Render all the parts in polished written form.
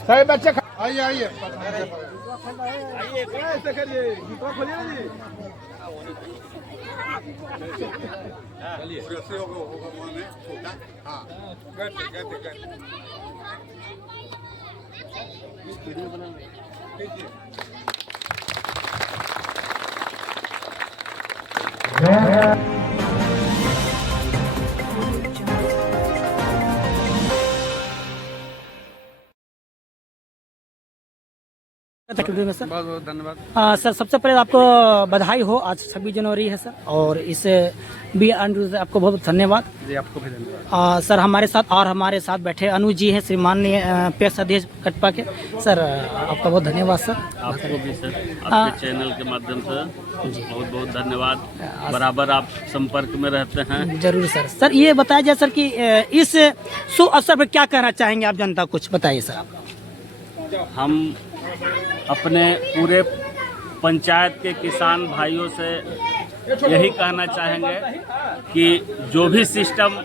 सारे बच्चे आइए आइए ऐसे करिए, जूता खोलिए ना जी। चलिए ऐसे होगा मुंह में छोटा। हाँ गट वीडियो बना लीजिए। में सर बहुत बहुत धन्यवाद। सर सबसे पहले आपको बधाई हो, आज 26 जनवरी है सर, और इस बी अनुज आपको बहुत धन्यवाद। जी आपको भी धन्यवाद। सर हमारे साथ बैठे अनुज जी हैं, श्रीमान पेश अध्यक्ष कटपा के। सर आपका बहुत धन्यवाद सर। आपको भी सर, आपके चैनल के माध्यम से बहुत बहुत धन्यवाद। बराबर आप संपर्क में रहते हैं। जरूर सर। सर ये बताया जाए सर कि इस शुभ अवसर पर क्या कहना चाहेंगे आप जनता, कुछ बताइए सर आप। हम अपने पूरे पंचायत के किसान भाइयों से यही कहना चाहेंगे कि जो भी सिस्टम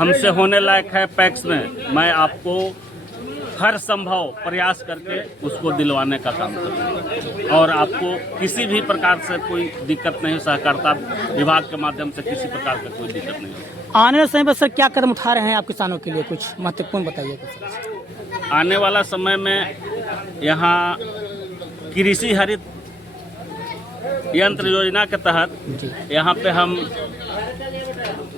हमसे होने लायक है पैक्स में, मैं आपको हर संभव प्रयास करके उसको दिलवाने का काम करूँगा और आपको किसी भी प्रकार से कोई दिक्कत नहीं, सहकारिता विभाग के माध्यम से किसी प्रकार का कोई दिक्कत नहीं हो। आने वाले समय पर सर क्या कदम उठा रहे हैं आप किसानों के लिए, कुछ महत्वपूर्ण बताइए सर। आने वाला समय में यहाँ कृषि हरित यंत्र योजना के तहत यहाँ पे हम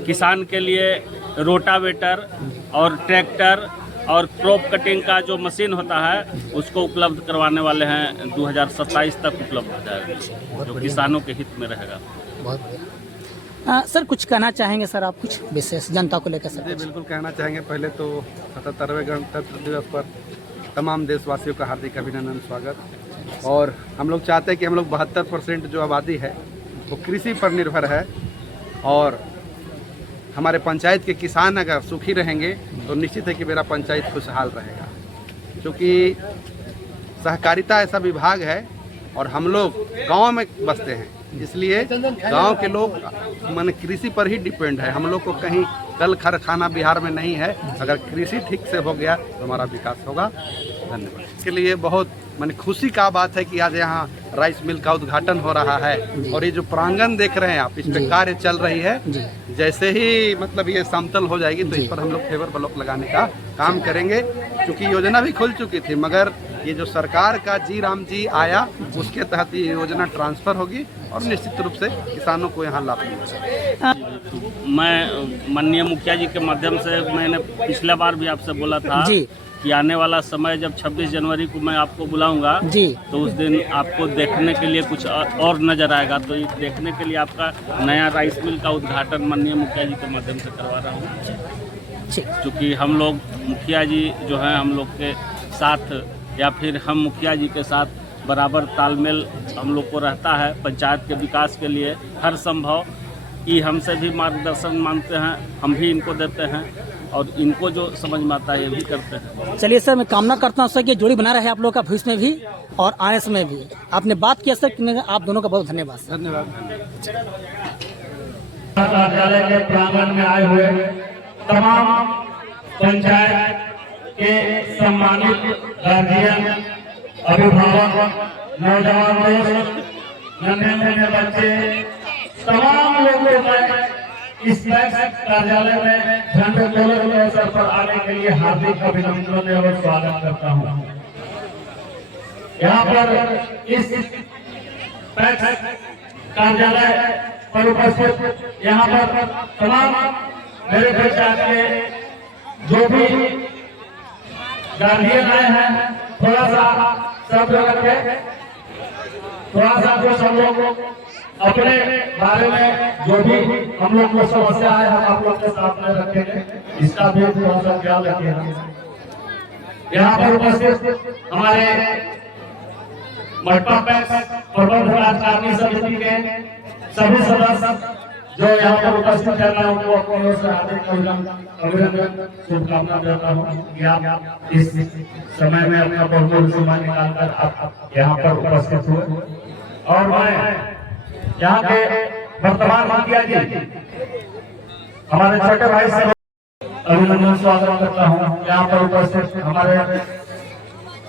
किसान के लिए रोटावेटर और ट्रैक्टर और क्रॉप कटिंग का जो मशीन होता है उसको उपलब्ध करवाने वाले हैं। 2027 तक उपलब्ध हो जाएगा, जो किसानों के हित में रहेगा। बहुत बढ़िया। सर कुछ कहना चाहेंगे सर आप, कुछ विशेष जनता को लेकर सर? जी बिल्कुल कहना चाहेंगे। पहले तो 77वें गणतंत्र दिवस पर तमाम देशवासियों का हार्दिक अभिनंदन, स्वागत। और हम लोग चाहते हैं कि हम लोग 72% जो आबादी है वो कृषि पर निर्भर है, और हमारे पंचायत के किसान अगर सुखी रहेंगे तो निश्चित है कि मेरा पंचायत खुशहाल रहेगा। क्योंकि सहकारिता ऐसा विभाग है और हम लोग गांव में बसते हैं, इसलिए गांव के लोग माने कृषि पर ही डिपेंड है। हम लोग को कहीं कल कारखाना बिहार में नहीं है। अगर कृषि ठीक से हो गया तो हमारा विकास होगा। धन्यवाद। इसके लिए बहुत माने खुशी का बात है कि आज यहाँ राइस मिल का उद्घाटन हो रहा है, और ये जो प्रांगण देख रहे हैं आप, इस पे कार्य चल रही है। जैसे ही मतलब ये समतल हो जाएगी तो इस पर हम लोग फेवर ब्लॉक लगाने का काम करेंगे। क्योंकि योजना भी खुल चुकी थी, मगर ये जो सरकार का जी राम जी आया उसके तहत ये योजना ट्रांसफर होगी और निश्चित रूप से किसानों को यहाँ लाभ मिलेगा। मैं माननीय मुखिया जी के माध्यम से मैंने पिछला बार भी आपसे बोला था कि आने वाला समय जब 26 जनवरी को मैं आपको बुलाऊंगा तो उस दिन आपको देखने के लिए कुछ और नजर आएगा। तो ये देखने के लिए आपका नया राइस मिल का उद्घाटन माननीय मुखिया जी के माध्यम से करवा रहा हूँ। क्योंकि हम लोग मुखिया जी जो हैं, हम लोग के साथ या फिर हम मुखिया जी के साथ बराबर तालमेल हम लोग को रहता है। पंचायत के विकास के लिए हर संभव ये हमसे भी मार्गदर्शन मांगते हैं, हम भी इनको देते हैं, और इनको जो समझ में आता है ये भी करते हैं। चलिए सर, मैं कामना करता हूँ सर कि जोड़ी बना रहे आप लोग का भविष्य में भी और आने समय भी। आपने बात किया सर, आप दोनों का बहुत धन्यवाद। कार्यालय के प्रांगण में आए हुए तमाम पंचायत के सम्मानित गार्जियन, अभिभावक, नौजवान दोस्त, नन्हे बच्चे, तमाम लोगों को इस कार्यालय में झंडोत्तोलन के अवसर पर आने के लिए हार्दिक अभिनंदन और स्वागत करता हूं। यहाँ पर इस कार्यालय पर उपस्थित यहाँ पर तमाम मेरे पंचायत के जो भी गार्जियन आए हैं, थोड़ा सा सब रखे, थोड़ा सा कुछ हम लोग अपने बारे में जो भी हम लोग को समस्या है हम आप लोग के साथ में रखेंगे, इसका भी थोड़ा सा ख्याल रखिएगा। यहाँ पर उपस्थित हमारे मटपा पैक्स प्रबंध कार्यकारिणी समिति के सभी सदस्य जो यहाँ पर उपस्थित है, मैं उनको अपनी ओर से हार्दिक अभिनंदन, शुभकामना देता हूँ कि आप इस समय में अपना बहुमूल्य समय निकालकर आप यहाँ पर उपस्थित हुए। और मैं यहाँ के वर्तमान मुखिया जी हमारे छोटे भाई से अभिनंदन स्वागत करता हूँ। यहाँ पर उपस्थित हमारे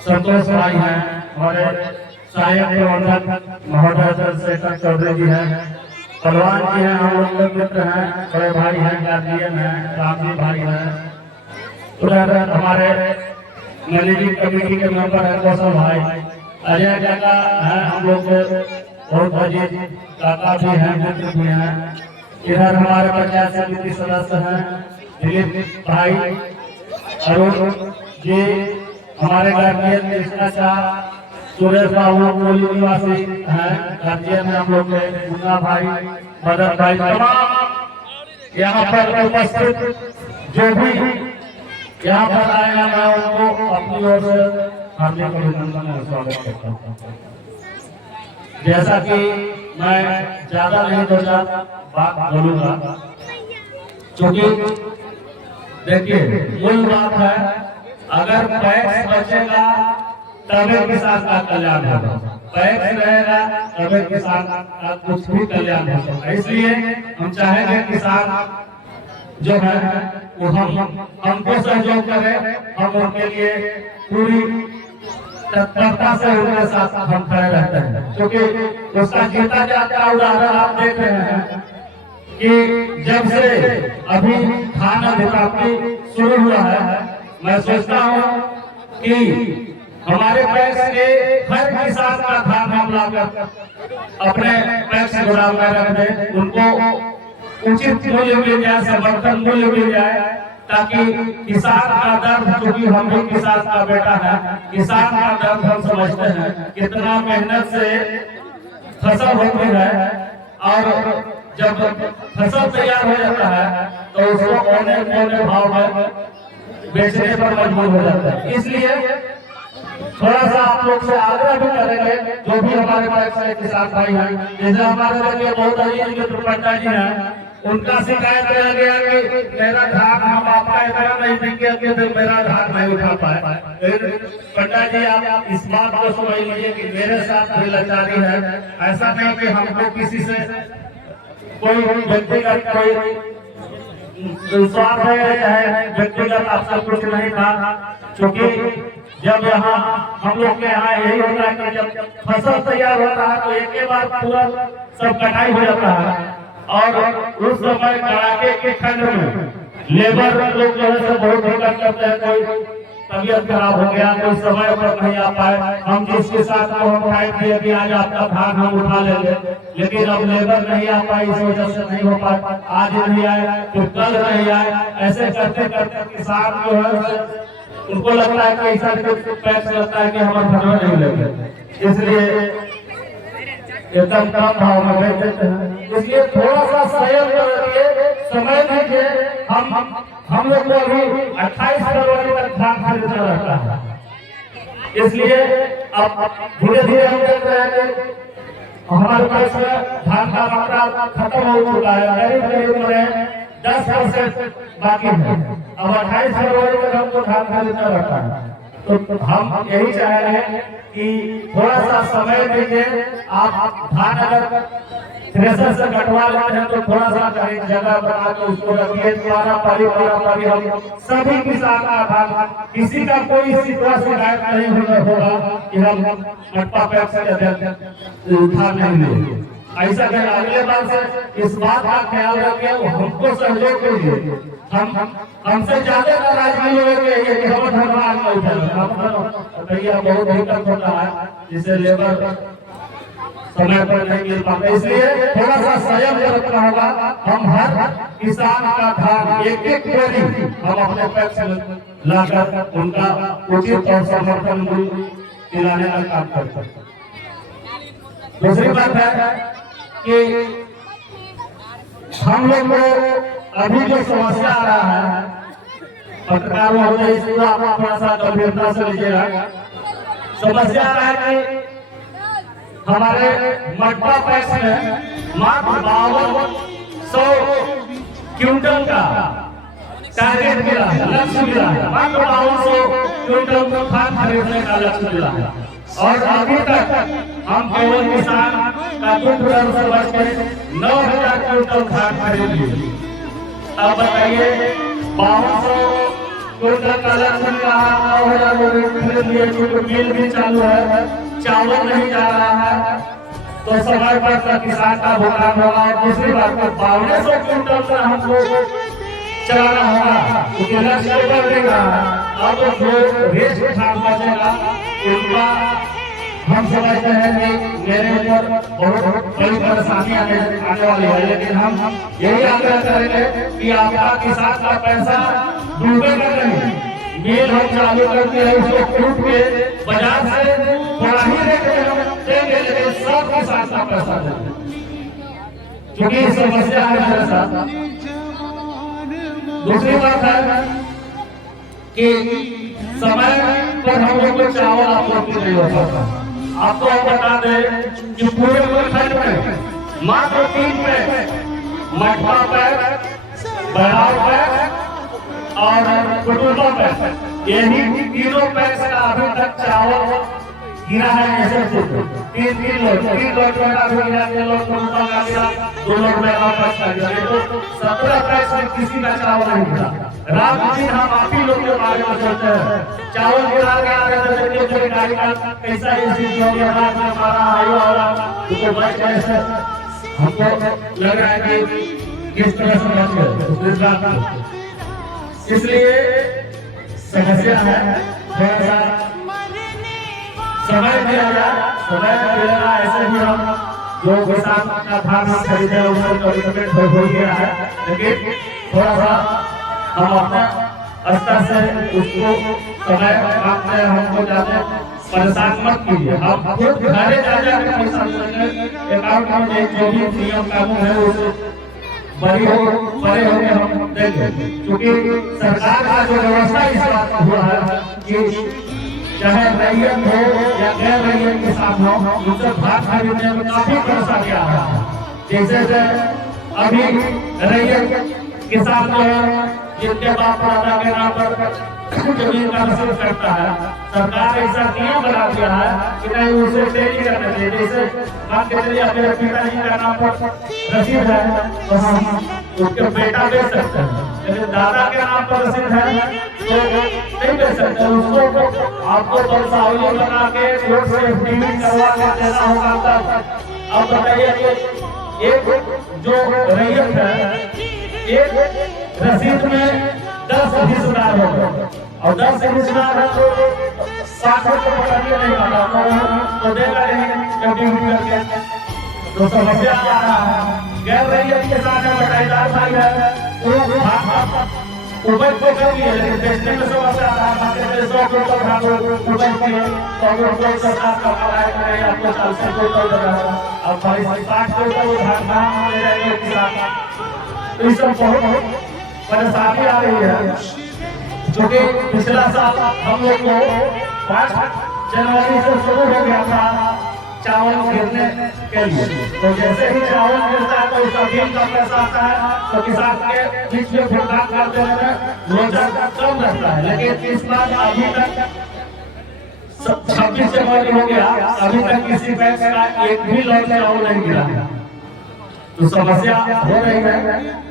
संतोष भाई हैं, हमारे सहायक प्रबंधक महोदय चंद्रशेखर चौधरी जी हैं, पहलवान जी हैं, हम लोग के मित्र हैं, बड़े भाई हैं, गार्जियन हैं, रामजी भाई हैं, उधर हमारे मैनेजिंग कमेटी के मेंबर है कौशल भाई, अजय काका हैं, हम लोग बहुत अजीज काका भी हैं, मित्र भी हैं। इधर हमारे पंचायत समिति सदस्य हैं दिलीप भाई, अरुण जी, हमारे गार्जियन कृष्णा शाह, सुरेश बाबू कोली निवासी हैं, गार्जियन है हम लोग के मुन्ना भाई, मदन भाई, तमाम यहाँ पर उपस्थित जो भी यहाँ पर आए हैं, मैं उनको अपनी ओर से हार्दिक अभिनंदन और स्वागत करता हूँ। जैसा कि मैं ज्यादा नहीं दो बात बोलूंगा, क्योंकि देखिए मूल बात है, अगर पैक्स बचेगा तभी किसान का कल्याण होगा, पैक्स रहेगा तभी किसान का कुछ भी कल्याण होगा। इसलिए हम चाहेंगे किसान जो है वो हमको सहयोग करें, हम उनके लिए पूरी तत्परता से उनके साथ हम खड़े रहते हैं, क्योंकि उसका जीता जाता उदाहरण आप देख रहे हैं कि जब से अभी धान अधिप्राप्ति शुरू हुआ है, मैं सोचता हूँ कि हमारे पैक्स के हर किसान का धान हम लाकर अपने पैक्स गोदाम में रख दें, उनको उचित मूल्य मिल जाए, समर्थन मूल्य मिल जाए, ताकि किसान का दर्द, क्योंकि हम भी किसान का बेटा है, किसान का दर्द हम समझते हैं, कितना मेहनत से फसल होती है, और जब फसल तैयार हो जाता है तो उसको औने भाव में बेचने पर मजबूर हो जाता है। इसलिए थोड़ा सा आप लोग से आग्रह भी करेंगे, जो भी हमारे पास से किसान भाई हैं, जैसे हमारे लिए बहुत अजीज मित्र पंडित जी हैं, उनका शिकायत किया गया कि मेरा धान हम आपका इतना नहीं देंगे तो मेरा धान नहीं उठा पाए। पंडित जी आप इस बात को समझ लीजिए कि मेरे साथ भी लाचारी है, ऐसा नहीं कि हमको किसी से कोई व्यक्तिगत कोई स्वार्थ है, व्यक्तिगत आपसे कुछ नहीं था, क्योंकि जब यहाँ हम लोग के यहाँ यही होता है कि जब फसल तैयार होता है तो एक बार पूरा सब कटाई हो जाता है, और उस समय कड़ाके के ठंड में लेबर लोग जो है सब बहुत दिक्कत करते हैं, कोई तबीयत खराब हो गया, कोई समय पर नहीं आ पाए, हम जिसके साथ को हम टाइम दिए कि आज आपका धान हम उठा लेंगे, लेकिन अब लेबर नहीं आ पाई, इस वजह से नहीं हो पाए, आज नहीं आए तो कल नहीं आए, ऐसे करते करते किसान जो है उनको लगता है कि ऐसा पैक्स लगता है कि हमारे फसल नहीं लगे, इसलिए एकदम कम भाव में बेच देते हैं। इसलिए थोड़ा सा संयम करके समय दीजिए, हम लोग को अभी 28 फरवरी तक धान खरीदना रहता है, इसलिए अब धीरे धीरे हम देख रहे हैं कि हमारे पास धान का मात्रा खत्म हो चुका है, करीब करीब 10% बाकी है, अब 28 फरवरी तक हमको धान खरीदना रहता है। तो हम यही चाह रहे हैं कि थोड़ा सा समय दीजिए, आप धान अगर थ्रेसर से कटवा लेते हैं तो थोड़ा सा जगह बना के उसको रखिए, पूरा पारी हम सभी किसान का धान, किसी का कोई शिकायत नहीं होगा कि हम मटपा पैक्स से धान नहीं लेंगे। ऐसा करें, अगले बार से इस बात का ख्याल रखिए, हमको सहयोग कीजिए, हमसे ज्यादा नाराजगी होगी कि हम धर्म भैया बहुत दिक्कत होता है, जिससे लेबर समय पर नहीं मिल पाता, इसलिए थोड़ा सा संयम रखना होगा। हम हर किसान का धान एक एक बोरी हम अपने पैक्स में लाकर उनका उचित और समर्थन मूल्य दिलाने का काम करते हैं। दूसरी बात है कि हम लोग को अभी जो समस्या आ रहा है, पत्रकार महोदय इसको आप थोड़ा सा गंभीरता से लीजिएगा। समस्या आ रहा है कि हमारे मटपा पैक्स में मात्र 5200 क्विंटल का टारगेट मिला है, लक्ष्य मिला है, मात्र 5200 क्विंटल धान खरीदने का लक्ष्य मिला है, और अभी तक हम केवल किसान का दुख दर्द से बच के 9000 क्विंटल धान खरीद लिए। अब बताइए 5200 क्विंटल का लक्ष्य मिला है, 9000 लिए चूंकि मिल भी चालू है, चावल नहीं जा रहा है, तो समय पर किसान का भुगतान होगा। और दूसरी बात 5200 क्विंटल पर हमको चलाना होगा, क्योंकि लक्ष्य बढ़ देगा। अब जो रेस्ट उठान बचेगा उनका हम समझते हैं कि मेरे ऊपर बहुत बड़ी परेशानी आने वाली है, लेकिन हम यही आग्रह करेंगे कि आपका किसान का पैसा डूबेगा नहीं। मिल हम चालू करते हैं, उसको टूट के बाजार से थोड़ा ही रेट में हम देंगे, लेकिन सब किसान का पैसा देंगे, क्योंकि समस्या है मेरे साथ। दूसरी बात है कि समय पर हम लोग को चावल आप लोग की नहीं हो पाता। आपको हम बता दें कि पूरे उत्तराखंड में मात्र 3 पैक, मठवा पैक, बराव पैक और कुटुंबा पैक, यही तीनों पैक का अभी तक चावल गिरा है। ऐसे तीन लोग गिरा, 2 लोग कुटुंबा का गिरा, 2 लोग बराव पैक का गिरा, तो 17 पैक से किसी का चावल नहीं गिरा। रात दिन हम आप ही लोग के बारे में सोचते हैं, चावल गिरा गया तो गाड़ी का कैसा स्थिति हो गया, रात में हमारा आयु और तो बच गए से हमको लग रहा है कि किस तरह से बच गए। इसलिए समस्या है, थोड़ा सा समय दिया जाए, समय मिलेगा। ऐसे भी हम जो किसान का धान हम खरीदे उसको कमिटमेंट हो गया है, लेकिन थोड़ा सा हम अपना स्तर से उसको समय मांगते हैं। हमको ज्यादा परेशान मत कीजिए, हम खुद घरे जा जाकर पैसा अकाउंट में जो भी नियम कानून है उसे बड़े होंगे हम देंगे, क्योंकि सरकार का जो व्यवस्था इस बात हुआ है कि चाहे रैयत हो या गैर रैयत किसान हो, उनसे भाग खरीदने में काफी खर्चा किया है। जैसे अभी रैयत किसान जो है जिनके बाप दादा के नाम पर जमीन का रसीद करता है, सरकार ऐसा नियम बना दिया है कि नहीं उसे डेली करना चाहिए। जैसे मान के चलिए मेरे पिताजी का नाम पर रसीद है तो हम उसके बेटा बेच सकते हैं, लेकिन दादा के नाम पर रसीद है तो नहीं बेच सकते। उसको आपको दस्तावेज बना के कोर्ट से एफिडेविट करवा के देना होगा। अब बताइए कि एक जो रैयत है, एक रसीद में 10 हिस्सेदार होगा और 10 हिस्सेदार है तो 60 को पकड़ने नहीं पाता तो देगा नहीं करके, तो समस्या आ रहा है। गैर रैयत के साथ बटाईदार भाई है वो उपज को कर लिए, लेकिन बेचने में समस्या आ रहा है। 100 क्विंटल धान उपज किए तो सरकार का पढ़ाई करें आपको 40 क्विंटल देगा, अब 60 क्विंटल धान ले जाएंगे किसान। तो इस सब बहुत परेशानी आ रही है, जो कि पिछला साल हम लोग को 5 जनवरी से शुरू हो गया था चावल गिरने के लिए। तो जैसे ही चावल गिरता है तो उसका बिल का पैसा आता है, तो किसान के बीच में भुगतान कर देने में रोजा कम रहता है। लेकिन इस बार अभी तक 26 जनवरी हो गया, अभी तक किसी बैंक का एक भी लॉट चावल नहीं गिरा, तो समस्या हो रही है।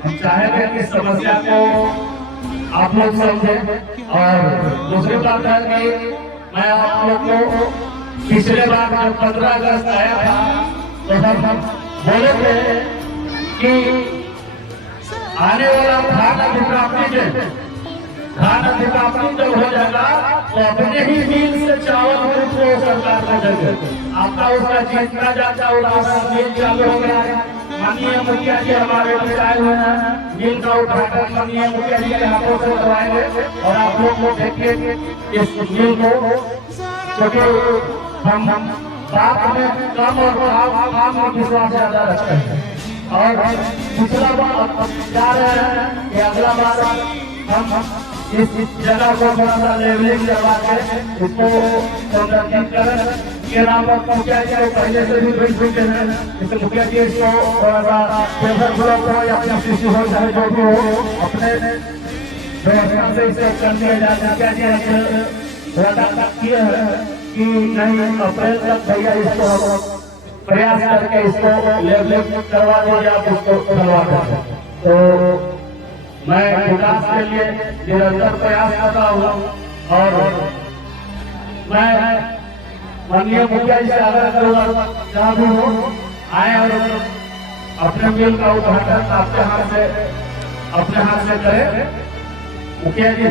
हम चाहेंगे कि समस्या को आप लोग समझें। और दूसरी बात है कि मैं आप लोग को पिछले बार जब 15 अगस्त आया था तो हम बोले थे कि आने वाला धान अधिप्राप्ति जब हो जाएगा तो अपने ही मिल से चावल को सरकार को देंगे। आपका उसका जितना जाता उदाहरण मिल चालू हो गया है। माननीय मुखिया जी हमारे आए हुए हैं, मिल का उद्घाटन माननीय मुखिया जी के हाथों से करवाएंगे और आप लोग को देखिए इस मिल को, क्योंकि हम बात में कम और काम में विश्वास ज्यादा रखते हैं। और पिछला बार जा रहे हैं कि अगला बार हम इस जगह को थोड़ा सा लेवलिंग करवा के इसको सौंदर्यीकरण के नाम पर मुखिया जी पहले से भी भेज चुके हैं। इससे मुखिया जी इसको थोड़ा सा प्रेशर ब्लॉक हो या पीसीसी हो चाहे जो भी हो अपने व्यवस्था से इसे कर दिया जाए। मुखिया जी वादा किए हैं कि नहीं अप्रैल तक भैया इसको प्रयास करके इसको लेवलिंग करवा दीजिए, आप इसको करवा दें। तो मैं विकास के लिए निरंतर प्रयास कर रहा हूँ और मैं माननीय मुखिया जी से आग्रह करूंगा जहाँ भी हो आए और अपने मिल का उद्घाटन अपने हाथ से करें। मुखिया जी